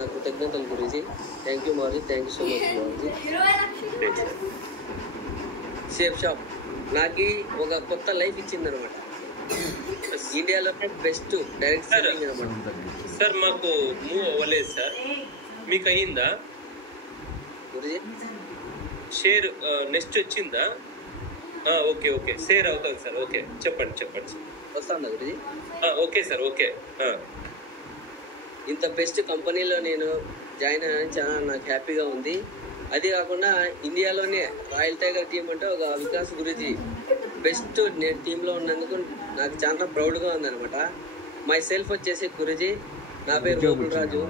నా కృతజ్ఞతలు Guruji. Thank you Maruji, thank you so much Maruji. Shape shop నాకు ఒక కొత్త లైఫ్ ఇచ్చిందనమాట. ఇండియాలోనే బెస్ట్ డైరెక్ట్ సెల్లింగ్ అనమాట. సార్ మాకు మూవ్ అవ్వలేదు సార్, మీకు అయ్యిందా గురూజీ? షేర్ నెక్స్ట్ వచ్చిందా? ఓకే ఓకే, షేర్ అవుతుంది సార్. ఓకే చెప్పండి చెప్పండి సార్. వస్తాను గురూజీ. Okay sir okay. ఇంత బెస్ట్ కంపెనీలో నేను జాయిన్ అయ్యాను, చాలా నాకు హ్యాపీగా ఉంది. అది కాకుండా ఇండియాలోనే రాయల్ టైగర్ టీం అంటే ఒక వికాస్ గురూజీ బెస్ట్ నేను టీంలో ఉన్నందుకు నాకు చాలా ప్రౌడ్గా ఉందన్నమాట. మై సెల్ఫ్ వచ్చేసి గురూజీ, నా పేరు గోకుల్ రాజు.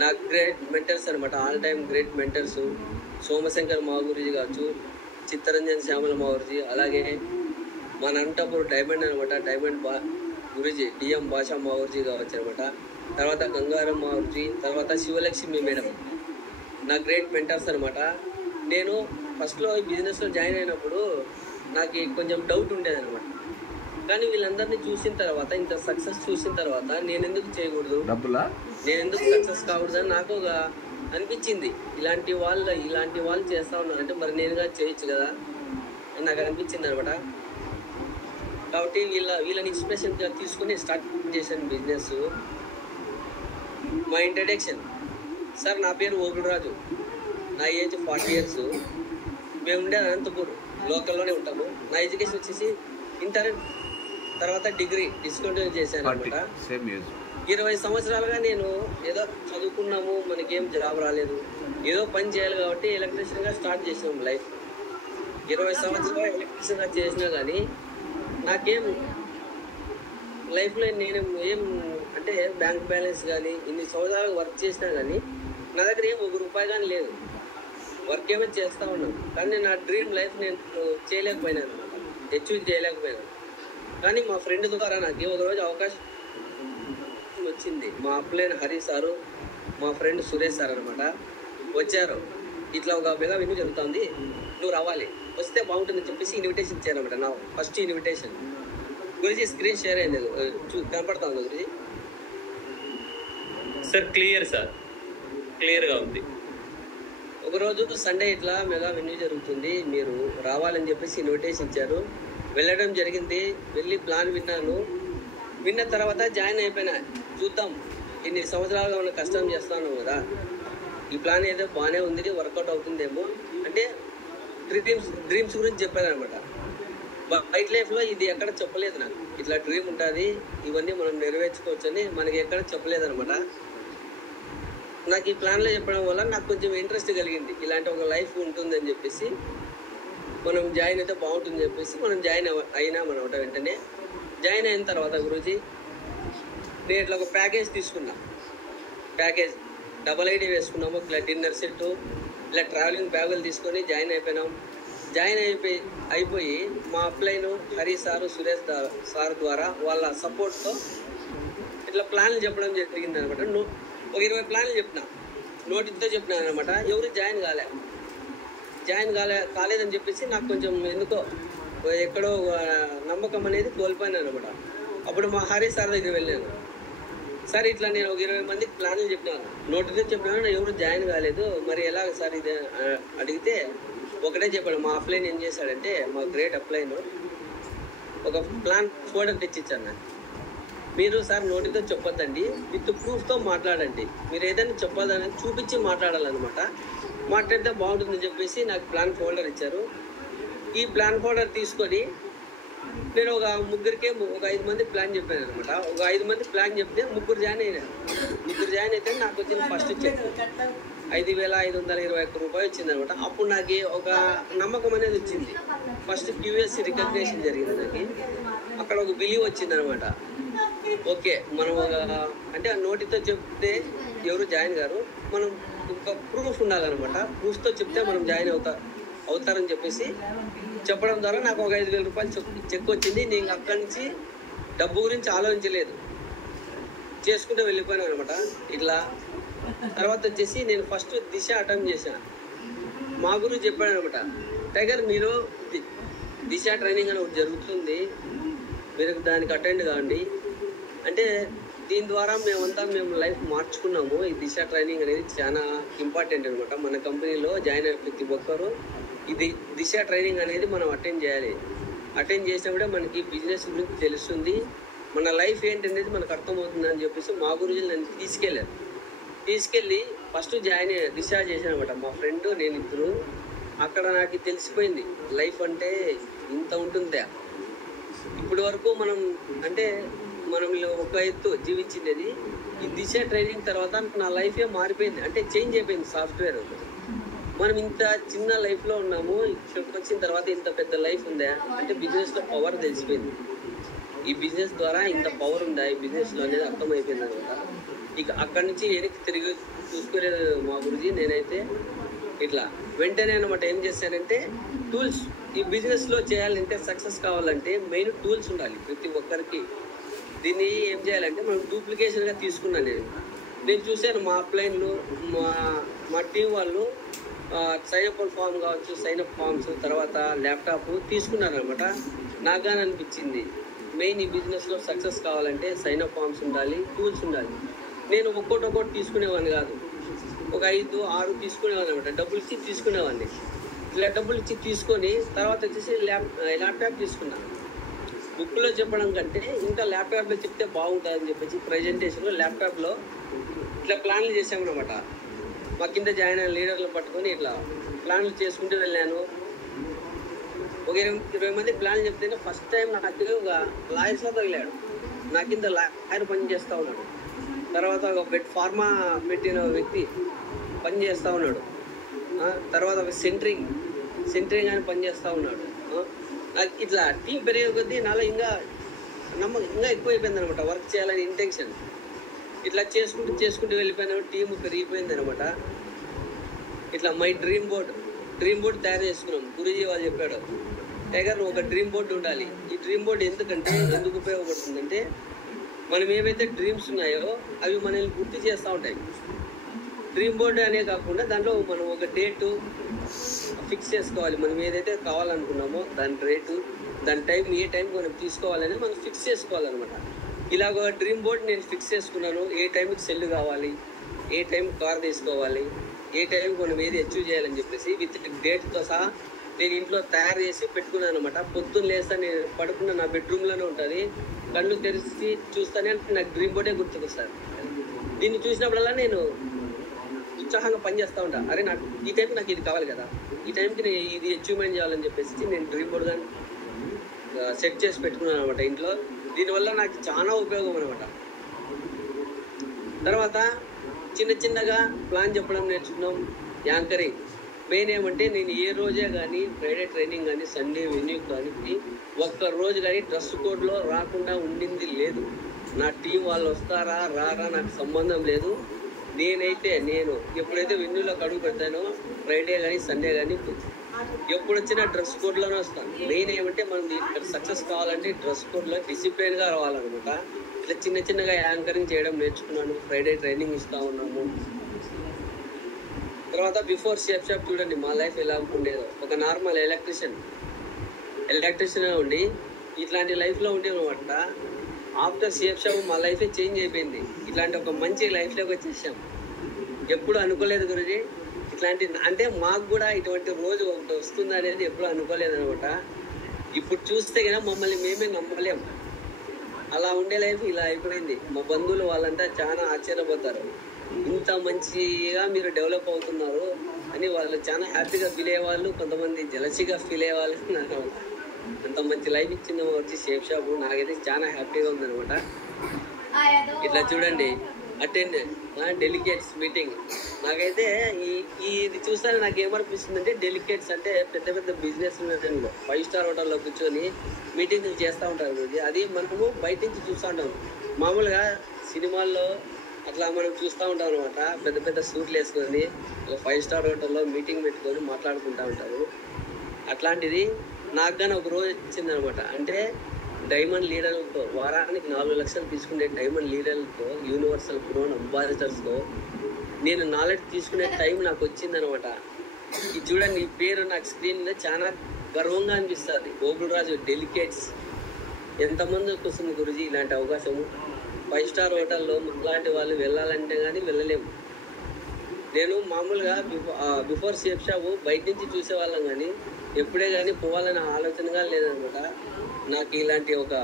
నా గ్రేట్ మెంటర్స్ అనమాట, all time great mentors Somashankar మా గురూజీ కావచ్చు, చిత్తరంజన్ శ్యామల మా గురూజీ, అలాగే మన అనంతపూర్ డైమండ్ అనమాట, డైమండ్ గురూజీ డిఎం భాషా మా గురూజీ కావచ్చు అనమాట. తర్వాత గంగారం మా గురూజీ, తర్వాత శివలక్ష్మి మేడం నా గ్రేట్ మెంటర్స్ అనమాట. నేను ఫస్ట్లో ఈ బిజినెస్లో జాయిన్ అయినప్పుడు నాకు కొంచెం డౌట్ ఉండేదన్నమాట. కానీ వీళ్ళందరినీ చూసిన తర్వాత, ఇంత సక్సెస్ చూసిన తర్వాత నేను ఎందుకు చేయకూడదు, నేను ఎందుకు సక్సెస్ కాకూడదు అని నాకు ఒక అనిపించింది. ఇలాంటి వాళ్ళు చేస్తూ ఉన్నారు అంటే మరి నేనుగా చేయొచ్చు కదా అని నాకు అనిపించింది అనమాట. కాబట్టి వీళ్ళని ఇన్స్పిరేషన్గా తీసుకుని స్టార్ట్ చేశాను బిజినెస్. మా ఇంట్రడక్షన్ సార్, నా పేరు గోకుల్ రాజు, నా ఏజ్ 40 years. మేము ఉండేది అనంతపూర్, లోకల్లోనే ఉంటాము. నా ఎడ్యుకేషన్ వచ్చేసి ఇంటర్, తర్వాత డిగ్రీ డిస్కంటిన్యూ చేశాను అనమాట. 20 సంవత్సరాలుగా నేను ఏదో చదువుకున్నాము, మనకేం జాబ్ రాలేదు, ఏదో పని చేయాలి కాబట్టి ఎలక్ట్రీషియన్గా స్టార్ట్ చేసినాము లైఫ్. 20 సంవత్సరాలుగా ఎలక్ట్రీషియన్గా చేసినా కానీ నాకేం లైఫ్లో నేను ఏం అంటే బ్యాంక్ బ్యాలెన్స్ కానీ ఇన్ని సంవత్సరాలు వర్క్ చేసినా కానీ నా దగ్గర ఏం ₹1 కానీ లేదు. వర్క్ ఏమో చేస్తూ ఉన్నాను కానీ నా డ్రీమ్ లైఫ్ నేను చేయలేకపోయినాను అనమాట, అచీవ్ చేయలేకపోయినాను. కానీ మా ఫ్రెండ్ ద్వారా నాకు ఒకరోజు అవకాశం వచ్చింది. మా అప్లైన్ హరి సారు, మా ఫ్రెండ్ సురేష్ సార్ అనమాట వచ్చారు. ఇట్లా ఒక మెగా వెన్యూ జరుగుతుంది, నువ్వు రావాలి, వస్తే బాగుంటుందని చెప్పేసి ఇన్విటేషన్ ఇచ్చారనమాట. నా ఫస్ట్ ఇన్విటేషన్ గురించి స్క్రీన్ షేర్ అయింది, కనపడతా ఉంది గురించి సార్. క్లియర్ సార్, క్లియర్గా ఉంది. ఒకరోజు సండే ఇట్లా మెగా వెన్యూ జరుగుతుంది, మీరు రావాలని చెప్పేసి ఇన్విటేషన్ ఇచ్చారు. వెళ్ళడం జరిగింది. వెళ్ళి ప్లాన్ విన్నాను. విన్న తర్వాత జాయిన్ అయిపోయినా. చూద్దాం, ఇన్ని సంవత్సరాలుగా ఉన్న కష్టం చేస్తాను కదా, ఈ ప్లాన్ ఏదో బాగానే ఉంది, వర్కౌట్ అవుతుందేమో అంటే డ్రీమ్స్ గురించి చెప్పాను అనమాట. బయట లైఫ్లో ఇది ఎక్కడ చెప్పలేదు నాకు, ఇట్లా డ్రీమ్ ఉంటుంది, ఇవన్నీ మనం నెరవేర్చుకోవచ్చు అని మనకి ఎక్కడ చెప్పలేదు అనమాట. నాకు ఈ ప్లాన్లో చెప్పడం వల్ల నాకు కొంచెం ఇంట్రెస్ట్ కలిగింది. ఇలాంటి ఒక లైఫ్ ఉంటుందని చెప్పేసి మనం జాయిన్ అయితే బాగుంటుందని చెప్పేసి మనం జాయిన్ అయినామన్నమాట. వెంటనే జాయిన్ అయిన తర్వాత గురూజీ నేను ఇట్లా ఒక ప్యాకేజ్ తీసుకున్నా. ప్యాకేజ్ $8 వేసుకున్నాము, ఇట్లా డిన్నర్ సెట్టు, ఇలా ట్రావెలింగ్ బ్యాగులు తీసుకొని జాయిన్ అయిపోయినాం. జాయిన్ అయిపోయి మా upline Hari sir, Suresh sir ద్వారా వాళ్ళ సపోర్ట్తో ఇట్లా ప్లాన్లు చెప్పడం జరిగింది అనమాట. ఒక 20 ప్లాన్లు చెప్పిన, నోటితో చెప్పినా అనమాట. ఎవరు జాయిన్ కాలేదని చెప్పేసి నాకు కొంచెం ఎందుకో ఎక్కడో నమ్మకం అనేది కోల్పోయాను అనమాట. అప్పుడు మా హరి సార్ దగ్గర వెళ్ళాను. సార్ ఇట్లా నేను ఒక 20 మందికి ప్లాన్లు చెప్పినాను, నోటితో చెప్పినాను, ఎవరు జాయిన్ కాలేదు, మరి ఎలాగ సార్ ఇది అడిగితే ఒకటే చెప్పాడు. మా అప్లైన్ ఏం చేశాడంటే, మా గ్రేట్ అప్లైన్ ఒక ప్లాన్ ఫోల్డర్ తెచ్చిచ్చాను నాకు. మీరు సార్ నోటితో చెప్పొద్దండి, విత్ ప్రూఫ్తో మాట్లాడండి, మీరు ఏదైనా చెప్పాలని చూపించి మాట్లాడాలన్నమాట, మాట్లాడితే బాగుంటుందని చెప్పేసి నాకు ప్లాన్ ఫోల్డర్ ఇచ్చారు. ఈ ప్లాన్ ఫోల్డర్ తీసుకొని నేను ఒక 5 మంది ప్లాన్ చెప్పాను అనమాట. ఒక 5 మంది ప్లాన్ చెప్తే 3 జాయిన్ అయినారు. 3 జాయిన్ అయితే నాకు వచ్చిన ఫస్ట్ చెక్ ₹5,521 వచ్చింది అనమాట. అప్పుడు నాకు ఒక నమ్మకం అనేది వచ్చింది. ఫస్ట్ QSC రికగ్నేషన్ జరిగింది నాకు. అక్కడ ఒక బిలీవ్ వచ్చింది అనమాట. ఓకే, మనం అంటే నోటితో చెప్తే ఎవరు జాయిన్ గారు, మనం ఒక ప్రూఫ్ ఉండాలన్నమాట. ప్రూఫ్తో చెప్తే మనం జాయిన్ అవుతారని చెప్పేసి చెప్పడం ద్వారా నాకు ఒక ₹5,000 చెక్ వచ్చింది. నేను అక్కడి నుంచి డబ్బు గురించి ఆలోచించలేదు, చేసుకుంటూ వెళ్ళిపోయాను అనమాట. ఇట్లా తర్వాత వచ్చేసి నేను ఫస్ట్ దిశ అటెంప్ట్ చేశాను. మా గురువు చెప్పాడు అనమాట, టైగర్ మీరు దిశ ట్రైనింగ్ అని ఒకటి జరుగుతుంది, మీరు దానికి అటెండ్ కావండి అంటే దీని ద్వారా మేము లైఫ్ మార్చుకున్నాము. ఈ దిశ ట్రైనింగ్ అనేది చాలా ఇంపార్టెంట్ అనమాట. మన కంపెనీలో జాయిన్ అయిన ప్రతి ఒక్కరు ఇది దిశ ట్రైనింగ్ అనేది మనం అటెండ్ చేయాలి. అటెండ్ చేసినప్పుడే మనకి బిజినెస్ గురించి తెలుస్తుంది, మన లైఫ్ ఏంటనేది మనకు అర్థమవుతుంది అని చెప్పేసి మా గురించి నన్ను తీసుకెళ్ళి ఫస్ట్ దిశ చేశాను అనమాట. మా ఫ్రెండ్ నేను ఇద్దరు అక్కడ నాకు తెలిసిపోయింది లైఫ్ అంటే ఇంత ఉంటుందా. ఇప్పటి వరకు మనం ఒక ఎత్తు జీవించింది. ఈ దిశ ట్రైనింగ్ తర్వాత నా లైఫే మారిపోయింది, అంటే చేంజ్ అయిపోయింది. సాఫ్ట్వేర్ మనం ఇంత చిన్న లైఫ్లో ఉన్నాము, ఇక్కడికి వచ్చిన తర్వాత ఇంత పెద్ద లైఫ్ ఉందా అంటే బిజినెస్లో పవర్ తెలిసిపోయింది. ఈ బిజినెస్ ద్వారా ఇంత పవర్ ఉందా ఈ బిజినెస్లో అనేది అర్థమైపోయింది అనమాట. ఇక అక్కడి నుంచి వెనక్కి తిరిగి చూసుకోలేదు మా గురించి. నేనైతే ఇట్లా వెంటనే అనమాట ఏం చేశానంటే టూల్స్, ఈ బిజినెస్లో చేయాలంటే సక్సెస్ కావాలంటే మెయిన్ టూల్స్ ఉండాలి ప్రతి ఒక్కరికి. దీన్ని ఏం చేయాలంటే మనం డూప్లికేషన్గా తీసుకున్నాను. నేను చూశాను మా అప్లైన్లు మా టీం వాళ్ళు సైనప్ ఫామ్ కావచ్చు, సైనప్ ఫామ్స్, తర్వాత ల్యాప్టాప్ తీసుకున్నారు అనమాట. నాకు కానీ అనిపించింది మెయిన్ ఈ బిజినెస్లో సక్సెస్ కావాలంటే సైనప్ ఫామ్స్ ఉండాలి, టూల్స్ ఉండాలి. నేను ఒక్కొక్కటి తీసుకునేవాడిని కాదు, ఒక 5-6 తీసుకునేవాడిని అనమాట. డబ్బులు ఇచ్చి తీసుకునేవాడిని. ఇలా డబ్బులు ఇచ్చి తీసుకొని తర్వాత వచ్చేసి ల్యాప్టాప్ తీసుకున్నాను. బుక్లో చెప్పడం కంటే ఇంకా ల్యాప్టాప్లో చెప్తే బాగుంటుందని చెప్పేసి ప్రజెంటేషన్లో ల్యాప్టాప్లో ఇట్లా ప్లాన్లు చేసామన్నమాట. మా కింద జాయిన్ అయిన లీడర్లు పట్టుకొని ఇట్లా ప్లాన్లు చేసుకుంటూ వెళ్ళాను. ఒక 20 మంది ప్లాన్లు చెప్తేనే ఫస్ట్ టైం నాకు ఒక లాయర్స్లో తగిలాడు. నా కింద లాయర్ పని చేస్తూ ఉన్నాడు. తర్వాత ఒక ఫార్మా పెట్టిన వ్యక్తి పని చేస్తూ ఉన్నాడు. తర్వాత ఒక సెంటరింగ్ అని పని చేస్తూ ఉన్నాడు. నాకు ఇట్లా టీం పెరిగే కొద్దీ నాలో ఇంకా ఎక్కువైపోయింది అనమాట. వర్క్ చేయాలని ఇంటెన్షన్. ఇట్లా చేసుకుంటూ వెళ్ళిపోయిన టీం పెరిగిపోయింది అనమాట. ఇట్లా మై డ్రీమ్ బోర్డ్ తయారు చేసుకున్నాం. గురూజీ వాళ్ళు చెప్పాడు, టైగర్ ఒక డ్రీమ్ బోర్డు ఉండాలి. ఈ డ్రీమ్ బోర్డు ఎందుకు ఉపయోగపడుతుందంటే మనం ఏవైతే డ్రీమ్స్ ఉన్నాయో అవి మనల్ని గుర్తు చేస్తూ ఉంటాయి. డ్రీమ్ బోర్డు అనే కాకుండా దాంట్లో మనం ఒక డేటు ఫిక్స్ చేసుకోవాలి. మనం ఏదైతే కావాలనుకున్నామో దాని రేటు, దాని టైం, ఏ టైంకి మనం తీసుకోవాలని మనం ఫిక్స్ చేసుకోవాలన్నమాట. ఇలాగ డ్రీమ్ బోర్డు నేను ఫిక్స్ చేసుకున్నాను. ఏ టైంకి సెల్ కావాలి, ఏ టైంకి కార్ తీసుకోవాలి, ఏ టైంకి మనం ఏది అచీవ్ చేయాలని చెప్పేసి విత్ డేట్తో సహా నేను ఇంట్లో తయారు చేసి పెట్టుకున్నాను అనమాట. పొద్దున్న లేస్తా, నేను పడుకున్న నా బెడ్రూమ్లోనే ఉంటుంది. కళ్ళు తెరిచి చూస్తానే నాకు డ్రీమ్ బోర్డే గుర్తుకొస్తారు. దీన్ని చూసినప్పుడల్లా నేను ఉత్సాహంగా పనిచేస్తూ ఉంటాను. అరే నాకు ఈ టైంకి నాకు ఇది కావాలి కదా, ఈ టైంకి నేను ఇది అచీవ్మెంట్ చేయాలని చెప్పేసి నేను డ్రీమ్ బోర్డ్ కానీ సెట్ చేసి పెట్టుకున్నాను అనమాట ఇంట్లో. దీనివల్ల నాకు చాలా ఉపయోగం అనమాట. తర్వాత చిన్నగా ప్లాన్ చెప్పడం నేర్చుకున్నాం. యాంకరింగ్ మెయిన్ ఏమంటే నేను ఏ రోజే కానీ ఫ్రైడే ట్రైనింగ్ కానీ సండే వెన్యూ కానీ ఒక్కరోజు కానీ డ్రెస్ కోడ్లో రాకుండా ఉండింది లేదు. నా టీం వాళ్ళు వస్తారా రారా నాకు సంబంధం లేదు. నేను ఎప్పుడైతే వెన్యూలో అడుగు పెడతానో ఫ్రైడే కానీ సండే కానీ ఎప్పుడు వచ్చినా డ్రెస్ కోడ్లోనే వస్తాను. మెయిన్ ఏమంటే మనం ఇక్కడ సక్సెస్ కావాలంటే డ్రెస్ కోడ్లో డిసిప్లిన్గా రావాలన్నమాట. ఇట్లా చిన్నగా యాంకరింగ్ చేయడం నేర్చుకున్నాను. ఫ్రైడే ట్రైనింగ్ ఇస్తూ ఉన్నాము. తర్వాత బిఫోర్ షేప్ షాప్ చూడండి మా లైఫ్ ఎలా ఉండేదో. ఒక నార్మల్ ఎలక్ట్రీషియన్ ఉండి ఇట్లాంటి లైఫ్లో ఉండేవన్నమాట. ఆఫ్టర్ షేప్ షాప్ మా లైఫే చేంజ్ అయిపోయింది. ఇట్లాంటి ఒక మంచి లైఫ్లోకి వచ్చేసాం. ఎప్పుడు అనుకోలేదు గురుజీ ఇట్లాంటి, అంటే మాకు కూడా ఇటువంటి రోజు ఒకటి వస్తుంది అనేది ఎప్పుడు అనుకోలేదు అనమాట. ఇప్పుడు చూస్తే కదా మమ్మల్ని మేమే నమ్మలేం. అలా ఉండే లైఫ్ ఇలా అయిపోయింది. మా బంధువులు వాళ్ళంతా చాలా ఆశ్చర్యపోతారు, ఇంత మంచిగా మీరు డెవలప్ అవుతున్నారు అని. వాళ్ళు చాలా హ్యాపీగా ఫీల్ అయ్యేవాళ్ళు, కొంతమంది జలసీగా ఫీల్ అయ్యేవాళ్ళు. నాకు అంత మంచి లైఫ్ ఇచ్చింది వచ్చి షేప్ షాప్. నాకైతే చాలా హ్యాపీగా ఉందనమాట. ఇట్లా చూడండి అటెండ్ డెలిగేట్స్ మీటింగ్. నాకైతే ఇది చూస్తానే నాకు ఏమనిపిస్తుంది అంటే డెలిగేట్స్ అంటే పెద్ద బిజినెస్ మ్యాన్లో 5 స్టార్ హోటల్లో కూర్చొని మీటింగ్లు చేస్తూ ఉంటారు. అది మనము బయట నుంచి చూస్తూ ఉంటాం. మామూలుగా సినిమాల్లో అట్లా మనం చూస్తూ ఉంటాం అనమాట. పెద్ద సూట్లు వేసుకొని 5 స్టార్ హోటల్లో మీటింగ్ పెట్టుకొని మాట్లాడుకుంటూ ఉంటారు. అట్లాంటిది నాకు కానీ ఒక రోజు వచ్చిందనమాట. అంటే డైమండ్ లీడర్లతో వారానికి 4 లక్షలు తీసుకునే డైమండ్ లీడర్లతో, యూనివర్సల్ క్రోన్ అంబాసిడర్స్తో నేను నాలెడ్జ్ తీసుకునే టైం నాకు వచ్చిందనమాట. ఇది చూడండి, ఈ పేరు నాకు స్క్రీన్ మీద చాలా గర్వంగా అనిపిస్తుంది. గోకుల్ రాజు డెలికేట్స్. ఎంతమందికి వస్తుంది గురుజీ ఇలాంటి అవకాశము? 5 స్టార్ హోటల్లో మనలాంటి వాళ్ళు వెళ్ళాలంటే కానీ వెళ్ళలేము. నేను మామూలుగా బిఫోర్ షేప్ షాప్ బయట నుంచి చూసేవాళ్ళం కానీ ఎప్పుడే కానీ పోవాలనే ఆలోచనగా లేదనమాట. నాకు ఇలాంటి ఒక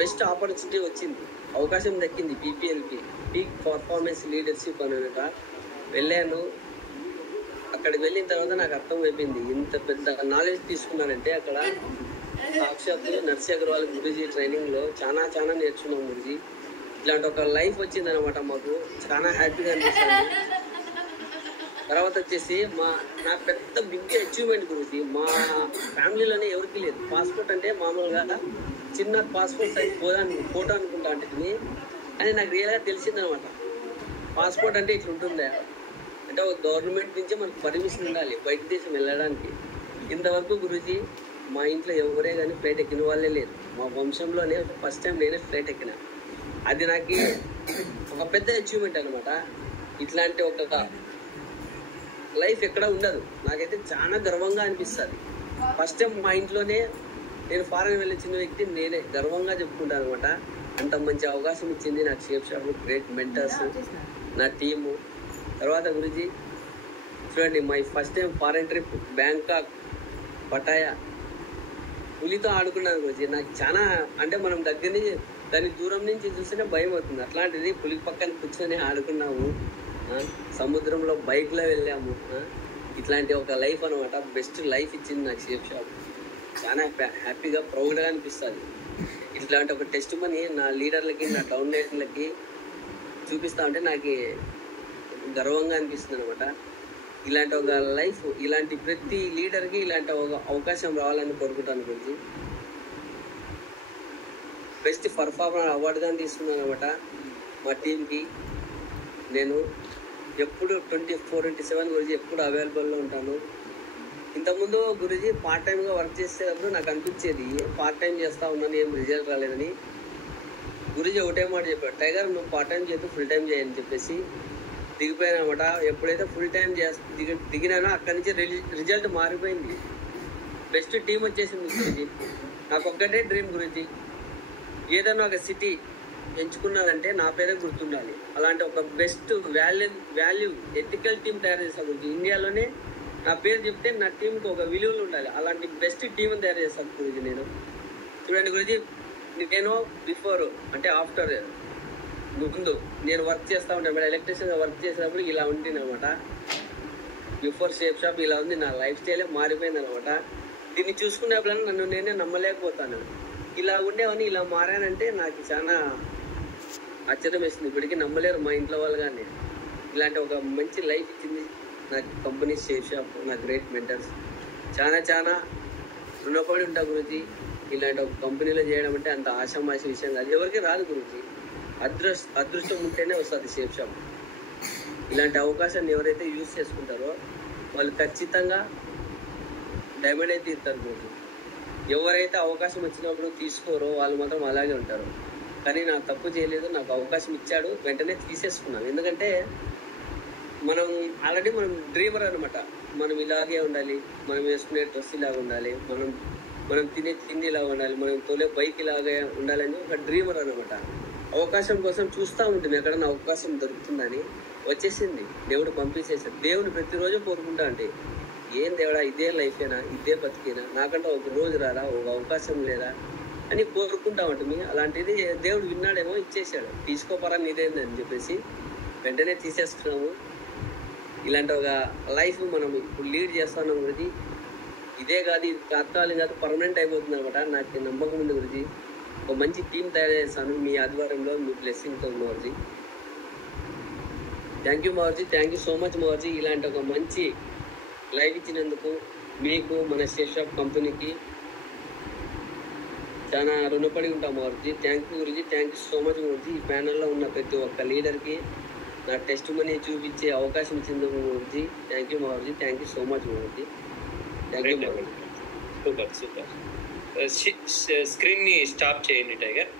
బెస్ట్ ఆపర్చునిటీ వచ్చింది, అవకాశం దక్కింది. పీపీఎల్పి పీక్ పర్ఫార్మెన్స్ లీడర్షిప్ అనమాట. వెళ్ళాను. అక్కడికి వెళ్ళిన తర్వాత నాకు అర్థమైపోయింది, ఇంత పెద్ద నాలెడ్జ్ తీసుకున్నానంటే అక్కడ సాక్షాత్తు నర్సి అగర్వాల్ గురూజీ ట్రైనింగ్లో చాలా చాలా నేర్చుకున్నాం గురూజీ. ఇట్లాంటి ఒక లైఫ్ వచ్చిందనమాట మాకు, చాలా హ్యాపీగా అనిపిస్తుంది. తర్వాత వచ్చేసి నా పెద్ద బిగ్ అచీవ్మెంట్ గురించి మా ఫ్యామిలీలోనే ఎవరికి లేదు. పాస్పోర్ట్ అంటే మామూలుగా చిన్న పాస్పోర్ట్ సైజ్ ఫోటో అనుకుంటా అంటే అని నాకు రియల్గా తెలిసిందనమాట. పాస్పోర్ట్ అంటే ఇట్లా ఉంటుందా అంటే ఒక గవర్నమెంట్ నుంచి మనకు పర్మిషన్ ఉండాలి బయట దేశం వెళ్ళడానికి. ఇంతవరకు గురూజీ మా ఇంట్లో ఎవరే కానీ ఫ్లైట్ ఎక్కిన వాళ్ళే లేరు. మా వంశంలోనే ఫస్ట్ టైం నేనే ఫ్లైట్ ఎక్కిన. అది నాకు ఒక పెద్ద అచీవ్మెంట్ అనమాట. ఇట్లాంటి ఒక లైఫ్ ఎక్కడ ఉండదు. నాకైతే చాలా గర్వంగా అనిపిస్తుంది. ఫస్ట్ టైం మా ఇంట్లోనే నేను ఫారెన్ వెళ్ళొచ్చిన వ్యక్తి నేనే గర్వంగా చెప్పుకుంటాను అనమాట. అంత మంచి అవకాశం ఇచ్చింది నాకు షేప్ షాప్, గ్రేట్ మెంటర్స్, నా టీము. తర్వాత గురూజీ చూడండి, my first time foreign trip Bangkok, Pattaya. పులితో ఆడుకున్నాను గురూజీ. నాకు చాలా అంటే మనం దగ్గర నుంచి దాని దూరం నుంచి చూస్తేనే భయం అవుతుంది. అట్లాంటిది పులి పక్కన కూర్చొని ఆడుకున్నాము, సముద్రంలో బైక్లో వెళ్ళాము. ఇట్లాంటి ఒక లైఫ్ అనమాట. బెస్ట్ లైఫ్ ఇచ్చింది నాకు షేప్ షాప్. చాలా హ్యాపీగా ప్రౌడ్గా అనిపిస్తుంది. ఇట్లాంటి ఒక టెస్ట్ మనీ నా లీడర్లకి, నా టౌన్ లీడర్లకి చూపిస్తా ఉంటే నాకు గర్వంగా అనిపిస్తుంది అనమాట. ఇలాంటి ఒక లైఫ్, ఇలాంటి ప్రతి లీడర్కి ఇలాంటి ఒక అవకాశం రావాలని కోరుకుంటాను గురించి. బెస్ట్ పర్ఫార్మర్ అవార్డు కానీ తీసుకున్నాను అనమాట మా టీంకి. నేను ఎప్పుడు 24/7 గురించి ఎప్పుడు అవైలబుల్లో ఉంటాను. ఇంతకుముందు గురూజీ పార్ట్ టైంగా వర్క్ చేసేటప్పుడు నాకు అనిపించేది పార్ట్ టైం చేస్తూ ఉన్నాను, ఏం రిజల్ట్ రాలేదని. గురూజీ ఒకటే మాట చెప్పాడు, టైగర్ నువ్వు పార్ట్ టైం చేస్తూ ఫుల్ టైం చేయని చెప్పేసి దిగిపోయాను అనమాట. ఎప్పుడైతే ఫుల్ టైం దిగినానో అక్కడి నుంచి రిజల్ట్ మారిపోయింది. బెస్ట్ టీం వచ్చేసింది గురూజీ. నాకు ఒక్కటే డ్రీమ్ గురూజీ, ఏదైనా ఒక సిటీ ఎంచుకున్నానంటే నా పేరే గుర్తుండాలి. అలాంటి ఒక బెస్ట్ వాల్యూ ఎథికల్ టీం తయారు చేస్తాను గురూజీ. ఇండియాలోనే నా పేరు చెప్తే నా టీంకి ఒక విలువలు ఉండాలి. అలాంటి బెస్ట్ టీంని తయారు చేస్తాను గురూజీ నేను. చూడండి గురూజీ, నేను బిఫోర్ అంటే ఆఫ్టర్ ముందు నేను వర్క్ చేస్తూ ఉంటాను మేడం. ఎలక్ట్రీషియన్గా వర్క్ చేసేటప్పుడు ఇలా ఉంటుంది అనమాట. బిఫోర్ షేప్ షాప్ ఇలా ఉంది. నా లైఫ్ స్టైలే మారిపోయింది అనమాట. దీన్ని చూసుకునేప్పుడన్నా నన్ను నేనే నమ్మలేకపోతాను. ఇలా ఉండేవని ఇలా మారానంటే నాకు చాలా ఆశ్చర్యం వేస్తుంది. ఇప్పటికీ నమ్మలేరు మా ఇంట్లో వాళ్ళు. కానీ ఇలాంటి ఒక మంచి లైఫ్ ఇచ్చింది నాకు కంపెనీ షేప్ షాప్, నా గ్రేట్ మెంటర్స్. చాలా చాలా రుణపడి ఉంటా గురూజీ. ఇలాంటి ఒక కంపెనీలో చేయడం అంటే అంత ఆషామాషి విషయం కాదు, ఎవరికి రాదు గురూజీ. అదృష్టం ఉంటేనే వస్తుంది షేప్ షాప్. ఇలాంటి అవకాశాన్ని ఎవరైతే యూజ్ చేసుకుంటారో వాళ్ళు ఖచ్చితంగా డైమండ్ అయితే ఇస్తారు గురూజీ. ఎవరైతే అవకాశం వచ్చినప్పుడు తీసుకోరో వాళ్ళు మాత్రం అలాగే ఉంటారు. కానీ నాకు తప్పు చేయలేదు, నాకు అవకాశం ఇచ్చాడు, వెంటనే తీసేసుకున్నాను. ఎందుకంటే మనం ఆల్రెడీ మనం డ్రీమర్ అనమాట. మనం ఇలాగే ఉండాలి, మనం వేసుకునే డ్రెస్ ఇలాగా ఉండాలి, మనం తినే తిండి ఇలాగా ఉండాలి, మనం తోలే బైక్ ఇలాగే ఉండాలని ఒక డ్రీమర్ అనమాట. అవకాశం కోసం చూస్తూ ఉంటుంది, ఎక్కడన్నా అవకాశం దొరుకుతుందని. వచ్చేసింది, దేవుడు పంపించేసాడు. దేవుని ప్రతిరోజు కోరుకుంటా అంటే ఏం దేవుడా ఇదే లైఫేనా, ఇదే బతికేనా, నాకంటే ఒక రోజు రాదా, ఒక అవకాశం లేదా అని కోరుకుంటా ఉంటుంది. అలాంటిది దేవుడు విన్నాడేమో, ఇచ్చేసాడు. తీసుకోపరా నీదేందని చెప్పేసి వెంటనే తీసేసుకున్నాము. ఇలాంటి ఒక లైఫ్ మనం ఇప్పుడు లీడ్ చేస్తున్నాం గురించి. ఇదే కాదు, ఇది తాత్కాలికం కాదు, పర్మనెంట్ అయిపోతుంది అనమాట. నాకు నమ్మకం ఉంది గురించి. ఒక మంచి టీం తయారు చేస్తాను మీ ఆధ్వర్యంలో, మీ బ్లెస్సింగ్తో Morji. Thank you Morji, thank you so much Morji. ఇలాంటి ఒక మంచి లైవ్ ఇచ్చినందుకు మీకు, మన షేప్ షాప్ కంపెనీకి చాలా రుణపడి ఉంటాం Morji. Thank you Guruji, thank you so much Morji. ఈ ప్యానల్లో ఉన్న ప్రతి ఒక్క లీడర్కి నా టెస్ట్ మనీ చూపించే అవకాశం ఇచ్చింది Morji. Thank you Morji, thank you so much Morji. Thank you Morji. Super super. స్క్రీన్ని స్టాప్ చేయండి టైగర్.